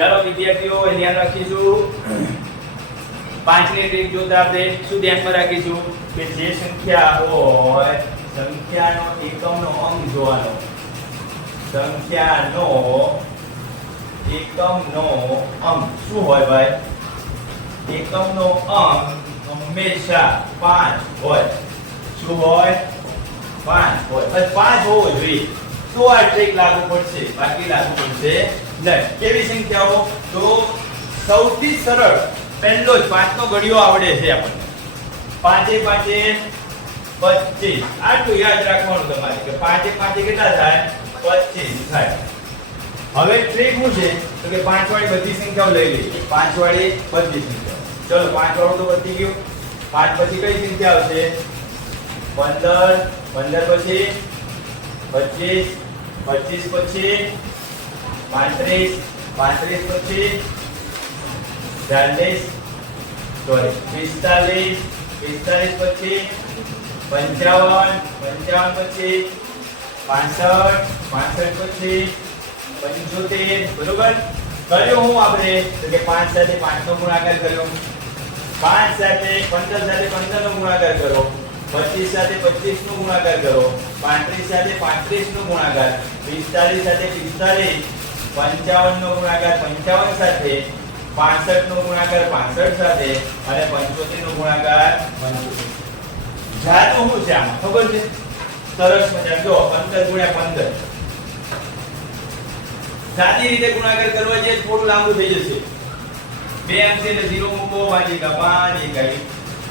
ચાલો વિદ્યાર્થીઓ ધ્યાન રાખીશું 5 ની ટ્રીક જોતા આપણે શું ધ્યાનમાં રાખીશું કે જે સંખ્યા હોય સંખ્યાનો એકમનો અંક જોવાનો સંખ્યાનો એકમનો અંક શું હોય ભાઈ એકમનો અંક હંમેશા 5 હોય શું હોય 5 હોય બસ 5 હોવો જોઈએ તો આ ટ્રીક લાગુ પડશે બાકી લાગુ પડશે નહીં કેવી સંખ્યાઓ તો સૌથી સરળ પહેલો જ 5 નો ઘડિયો આવડે છે આપણને 5 5 25 આટલું યાદ રાખવાનું તમારે કે 5 5 કેટલા થાય 25 થાય હવે ટ્રીક શું છે તો કે 5 વાળી બધી સંખ્યાઓ લઈ લઈએ 5 વાળી બધી સંખ્યાઓ ચલો 5 વાળું તો પતી ગયું 5 પછી કઈ સંખ્યા આવશે 15 15 પછી 25 25 પછી 35 35 પછી 45 sorry 45 45 પછી 55 55 પછી 65 65 પછી 75 બરોબર કર્યો હું આપણે તો કે 5 સાથે 5 નો ગુણાકાર કર્યો 5 સાથે 15 સાથે 15 નો ગુણાકાર કરો 25 સાથે 25 નો ગુણાકાર કરો 35 સાથે 35 નો ગુણાકાર 45 સાથે 45 55 નો ગુણાકાર 55 સાથે 65 નો ગુણાકાર 65 સાથે અને 75 નો ગુણાકાર 75 જાતો શું છે આમાં ખબર છે સરસ મજા જો 15 ગુણ્યા 15 સાદી રીતે ગુણાકાર કરવા જઈએ થોડું લાંબુ થઈ જશે બે અંક છે એટલે 0 મૂકો 5 * 5 1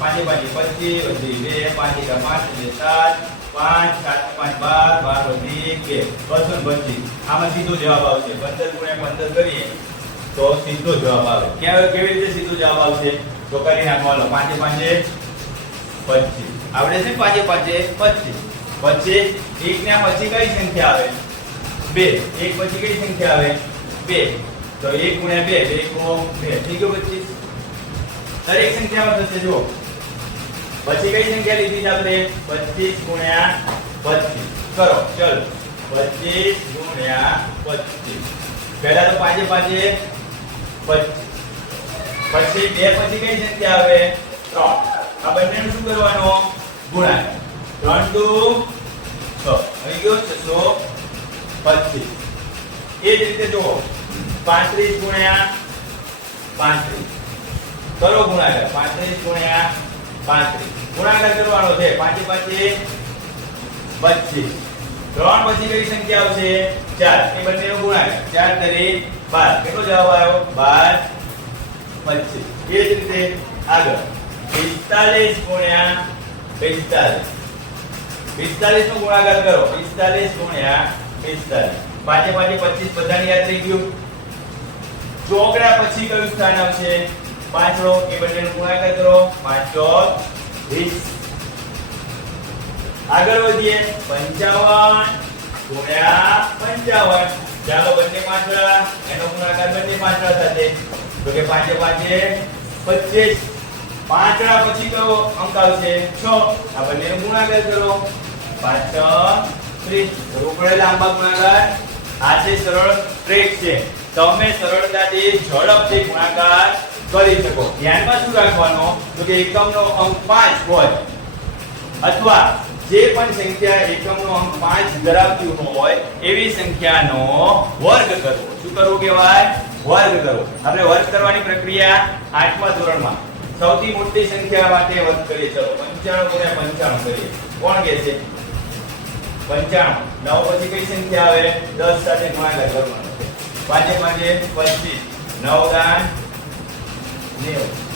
5 5 25 વધી 2 5 * 5 એટલે 7 5 7 5 12 12 વધી 2 225 આમાં સીધો જવાબ આવશે 15 ગુણ્યા 15 કરીએ તો સીધો જવાબ આવે કેવી રીતે સીધો જવાબ આવશે તો કરી નાખવાનો 5 5 25 આવડે છે 5 5 25 પછી 1 ના પછી કઈ સંખ્યા આવે 2 1 પછી કઈ સંખ્યા આવે 2 તો 1 ગુણ્યા 2 2 ગુણો 2 થઈ ગયો 25 દરેક સંખ્યામાં થશે જો પછી કઈ સંખ્યા લીધી છે આપણે 25 ગુણ્યા 25 કરો ચલો 25 ગુણ્યા 25 પહેલા તો 5 5 25 પછી 2 પછી કઈ સંખ્યા આવે 3 આ બંનેનું શું કરવાનું ગુણાકાર 3 2 6 આવી ગયો 625 એ જ રીતે જુઓ 35 ગુણ્યા 35 કરો ગુણાકાર 35 ગુણ્યા 35 ગુણાકાર કરવાનો છે 5 5 25 3 પછી કઈ સંખ્યા આવશે 4 એ બંનેનો ગુણાકાર 4 તરી 12 કેટલો જવાબ આવ્યો 12 25 એ જ રીતે આગળ 45 ગુણ્યા 45 45 નો ગુણાકાર કરો 45 ગુણ્યા 45 5 5 25 બધાની યાદ રહી ગયું ચોકડા પછી કયું સ્થાન આવશે 5 રો એ બંનેનો ગુણાકાર કરો 5 ચોક 20 આગળ વધીએ 55 ગુણ્યા 55 ચાલો બંને પાંચડા એનો ગુણાકાર બંને પાંચડા સાથે તો કે 5 5 25 પાંચડા પછી કયો અંક આવશે 6 આ બંનેનો ગુણાકાર કરો 5 30 રોકડે લાંબા ગુણાકાર આ છે સરળ ટ્રીક છે તમે સરળતાથી ઝડપથી ગુણાકાર કરી શકો ધ્યાનમાં શું રાખવાનો તો કે એકમનો અંક 5 હોય અથવા જે પણ સંખ્યા એકમનો અંક 5 ધરાવતી હોય એવી સંખ્યાનો વર્ગ કરવો શું કરવું કહેવાય વર્ગ કરવો આપણે વર્ગ કરવાની પ્રક્રિયા 8મા ધોરણમાં સૌથી મોટી સંખ્યા માટે વર્ગ કરીએ ચલો 95 ગુણ્યા 95 કરીએ કોણ કહે છે 95 9 પછી કઈ સંખ્યા આવે 10 સાથે ગુણાકાર કરવાનો છે 5 5 25 9 દાન 90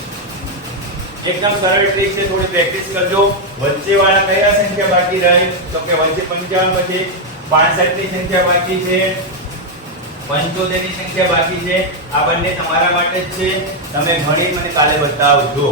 એકદમ સરળ ટ્રીક છે થોડી પ્રેક્ટિસ કરજો વચ્ચે વાળા કયા સંખ્યા બાકી રહે તો કે વચ્ચે 55 પછી 65 ની સંખ્યા બાકી છે 75 ની સંખ્યા બાકી છે આ બંને તમારા માટે જ છે તમે ગણી મને કાલે બતાવજો